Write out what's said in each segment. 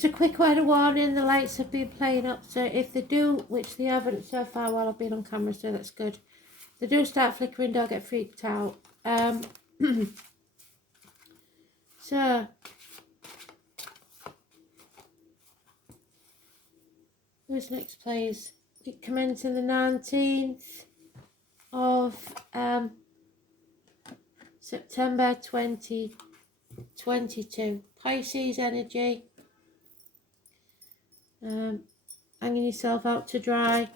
Just a quick word of warning, the lights have been playing up, so if they do, which they haven't so far while I've been on camera, so that's good. If they do start flickering, don't get freaked out. So, who's next, please? It commences the 19th of September 2022. Pisces energy. Hanging yourself out to dry.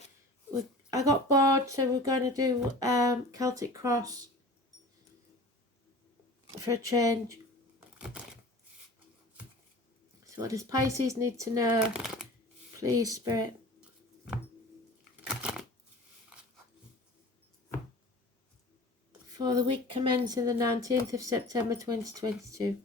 I got bored, so we're going to do Celtic Cross for a change. So what does Pisces need to know? Please, Spirit. For the week commencing the 19th of September 2022.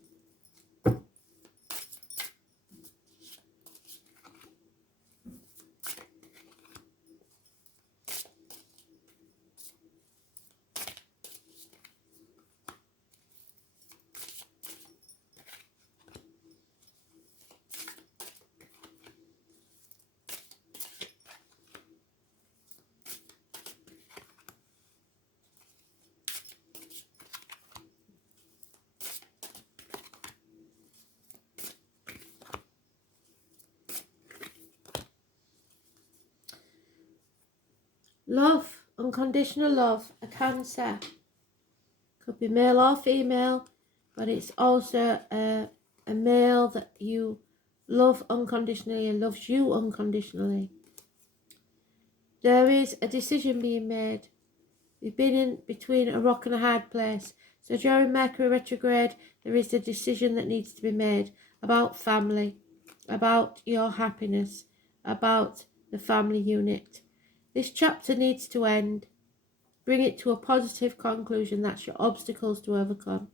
Love, unconditional love, a Cancer. Could be male or female, but it's also a male that you love unconditionally and loves you unconditionally. There is a decision being made. You've been in between a rock and a hard place. So during Mercury retrograde, there is a decision that needs to be made about family, about your happiness, about the family unit. This chapter needs to end. Bring it to a positive conclusion. That's your obstacles to overcome.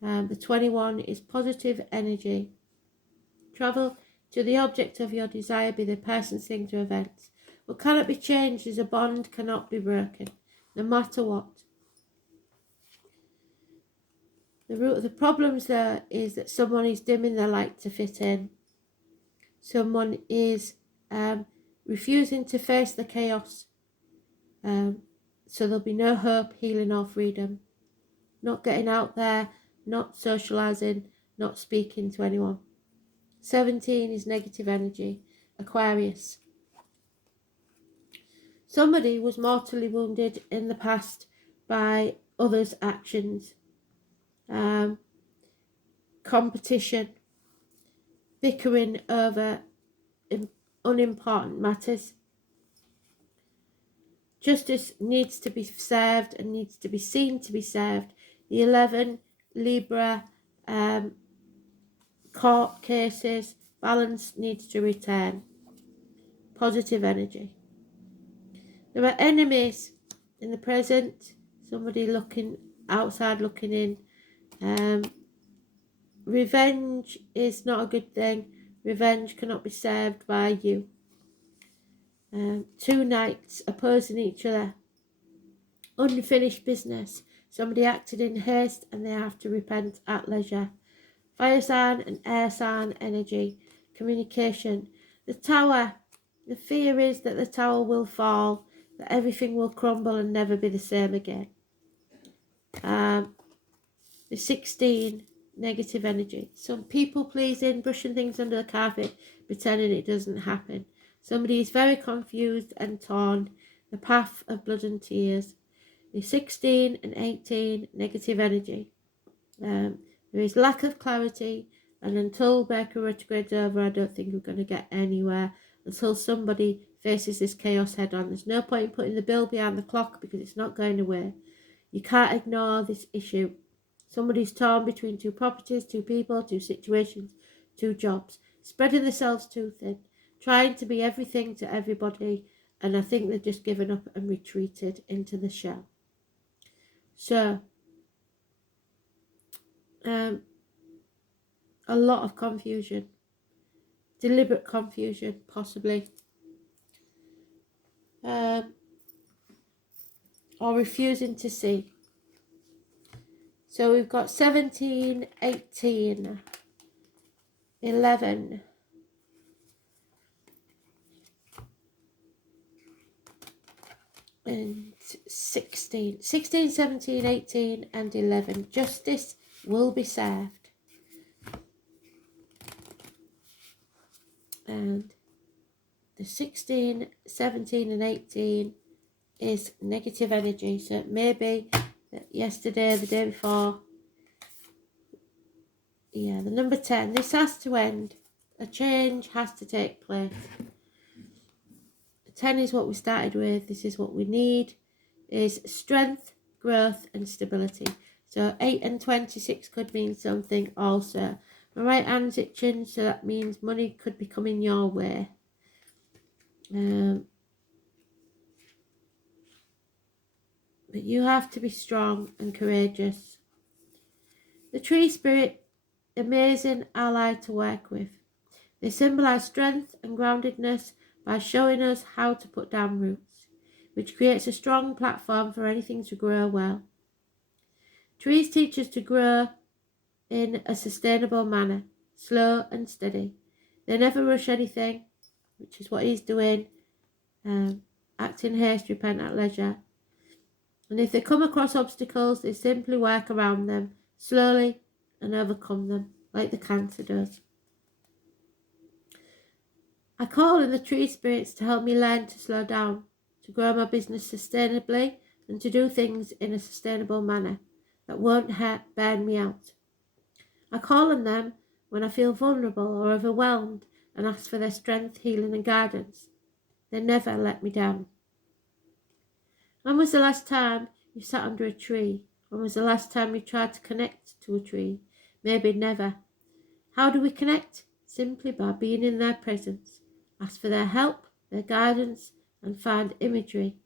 The 21 is positive energy. Travel to the object of your desire, be the person, things, or events. What cannot be changed is a bond cannot be broken, no matter what. The root of the problems there is that someone is dimming their light to fit in. Someone is refusing to face the chaos. So there'll be no hope, healing, or freedom. Not getting out there, not socialising, not speaking to anyone. 17 is negative energy. Aquarius. Somebody was mortally wounded in the past by others' actions. Competition. Bickering over unimportant matters. Justice needs to be served and needs to be seen to be served. The 11, Libra, court cases, balance needs to return. Positive energy. There are enemies in the present. Somebody looking outside, looking in. Revenge is not a good thing. Revenge cannot be served by you. Two knights opposing each other. Unfinished business. Somebody acted in haste and they have to repent at leisure. Fire sign and air sign energy. Communication. The tower. The fear is that the tower will fall, that everything will crumble and never be the same again. The 16, negative energy. Some people pleasing, brushing things under the carpet, pretending it doesn't happen. Somebody is very confused and torn. The path of blood and tears. The 16 and 18, negative energy. There is lack of clarity, and until Mercury retrograde's over, I don't think we're going to get anywhere. Until somebody faces this chaos head on. There's no point in putting the bill behind the clock because it's not going away. You can't ignore this issue. Somebody's torn between two properties, two people, two situations, two jobs. Spreading themselves too thin. Trying to be everything to everybody. And I think they've just given up and retreated into the shell. So, a lot of confusion. Deliberate confusion, possibly. Or refusing to see. So we've got 17, 18, 11, and 16, 16, 17, 18 and 11. Justice will be served. And the 16, 17 and 18 is negative energy. So it may be that yesterday, the day before, yeah, the number 10, this has to end. A change has to take place. 10 is what we started with. This is what we need, is strength, growth and stability. So 8 and 26 could mean something also. My right hand's itching, so that means money could be coming your way. But you have to be strong and courageous. The tree spirit, amazing ally to work with. They symbolise strength and groundedness by showing us how to put down roots, which creates a strong platform for anything to grow well. Trees teach us to grow in a sustainable manner, slow and steady. They never rush anything, which is what he's doing. Act in haste, repent at leisure. And if they come across obstacles, they simply work around them slowly and overcome them, like the Cancer does. I call in the tree spirits to help me learn to slow down, to grow my business sustainably, and to do things in a sustainable manner that won't burn me out. I call on them when I feel vulnerable or overwhelmed and ask for their strength, healing and guidance. They never let me down. When was the last time you sat under a tree? When was the last time you tried to connect to a tree? Maybe never. How do we connect? Simply by being in their presence. Ask for their help, their guidance, and find imagery.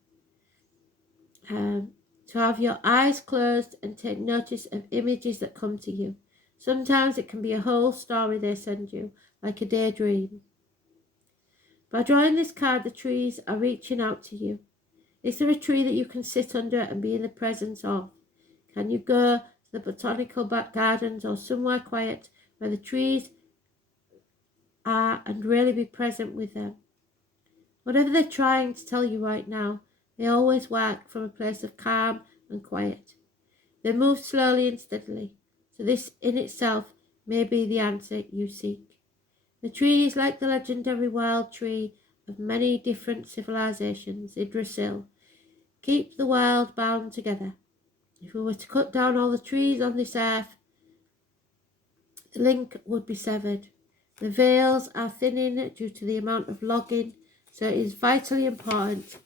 To have your eyes closed and take notice of images that come to you. Sometimes it can be a whole story they send you, like a daydream. By drawing this card, the trees are reaching out to you. Is there a tree that you can sit under and be in the presence of? Can you go to the botanical back gardens or somewhere quiet where the trees are and really be present with them? Whatever they're trying to tell you right now, they always work from a place of calm and quiet. They move slowly and steadily, so this in itself may be the answer you seek. The tree is like the legendary wild tree of many different civilizations, Yggdrasil. Keep the world bound together. If we were to cut down all the trees on this earth, the link would be severed. The veils are thinning due to the amount of logging, so it is vitally important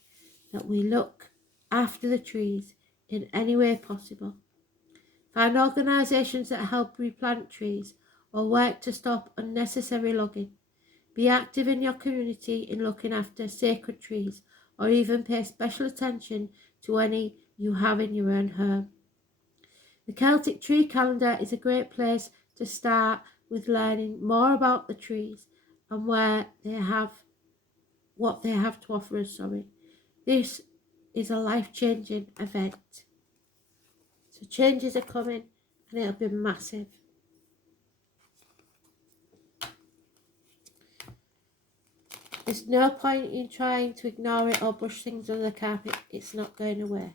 that we look after the trees in any way possible. Find organisations that help replant trees or work to stop unnecessary logging. Be active in your community in looking after sacred trees, or even pay special attention to any you have in your own home. The Celtic Tree Calendar is a great place to start with learning more about the trees and what they have to offer us. This is a life-changing event. So changes are coming and it'll be massive. There's no point in trying to ignore it or brush things under the carpet. It's not going away.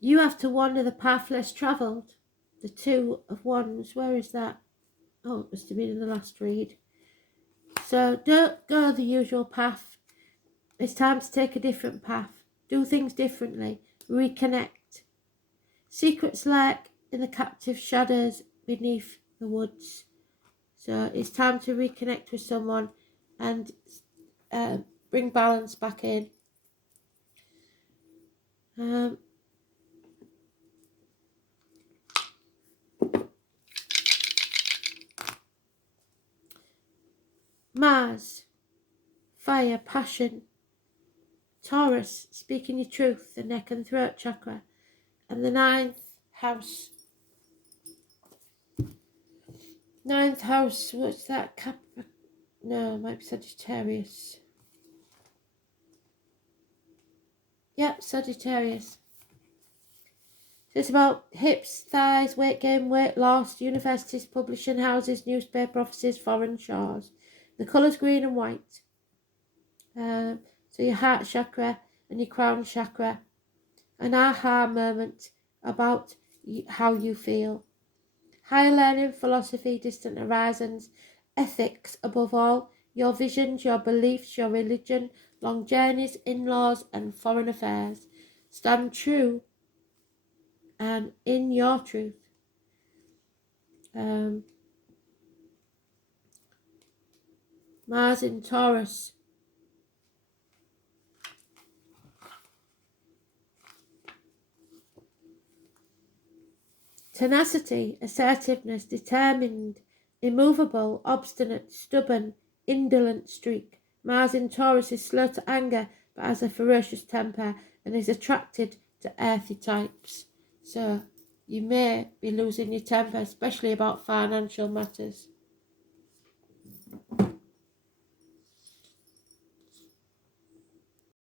You have to wander the path less travelled. The Two of Wands. Where is that? Oh, it must have been in the last read. So don't go the usual path. It's time to take a different path. Do things differently. Reconnect. Secrets lurk in the captive shadows beneath the woods. So it's time to reconnect with someone and bring balance back in. Mars, fire, passion. Taurus, speaking your truth, the neck and throat chakra. And the ninth house. Ninth house, what's that? No, it might be Sagittarius. Yep, Sagittarius. So it's about hips, thighs, weight gain, weight loss, universities, publishing houses, newspaper offices, foreign shores. The colour's green and white. So your heart chakra and your crown chakra. An aha moment about how you feel. Higher learning, philosophy, distant horizons, ethics above all, your visions, your beliefs, your religion, long journeys, in-laws and foreign affairs. Stand true and in your truth. Mars in Taurus. Tenacity, assertiveness, determined, immovable, obstinate, stubborn, indolent streak. Mars in Taurus is slow to anger but has a ferocious temper and is attracted to earthy types. So you may be losing your temper, especially about financial matters.